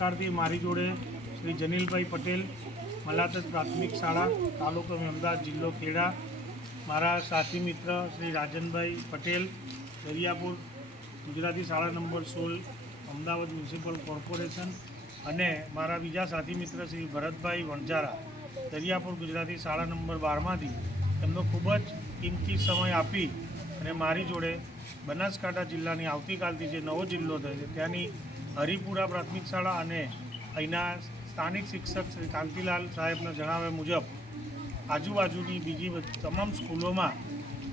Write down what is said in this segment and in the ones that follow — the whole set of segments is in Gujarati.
નમસ્कारથી મારી જોડે શ્રી જનીલભાઈ પટેલ, મલાતજ પ્રાથમિક શાળા, તાલુકો અમદાવાદ, જિલ્લો ખેડા, મારા સાથી મિત્ર શ્રી રાજનભાઈ પટેલ, દરિયાપુર ગુજરાતી શાળા નંબર 16, અમદાવાદ મ્યુનિસિપલ કોર્પોરેશન, અને મારા બીજા સાથી મિત્ર શ્રી ભરતભાઈ વણઝારા, દરિયાપુર ગુજરાતી શાળા નંબર 12માંથી એમનો ખૂબ જ કિંમતી સમય આપી અને મારી જોડે બનાસકાંઠા જિલ્લાની આવતીકાલથી જે નવો જિલ્લો થયો છે ત્યાંની હરિપુરા પ્રાથમિક શાળા અને અહીંના સ્થાનિક શિક્ષક શ્રી કાંતિલાલ સાહેબના જણાવ્યા મુજબ આજુબાજુની બીજી તમામ સ્કૂલોમાં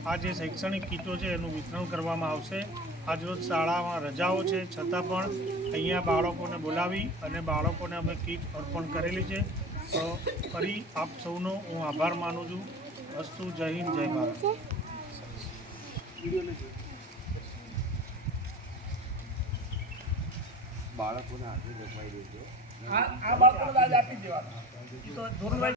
આ જે શૈક્ષણિક કીટો છે એનું વિતરણ કરવામાં આવશે। આજરોજ શાળામાં રજાઓ છે છતાં પણ અહીંયા બાળકોને બોલાવી અને બાળકોને અમે કીટ અર્પણ કરેલી છે। તો ફરી આપ સૌનો હું આભાર માનું છું। અસ્તુ, જય હિન્દ, જય ભારત। બાળકોને હાથે જમાઈ દેજો। આ બાળકોને આજ આપી દેવાના।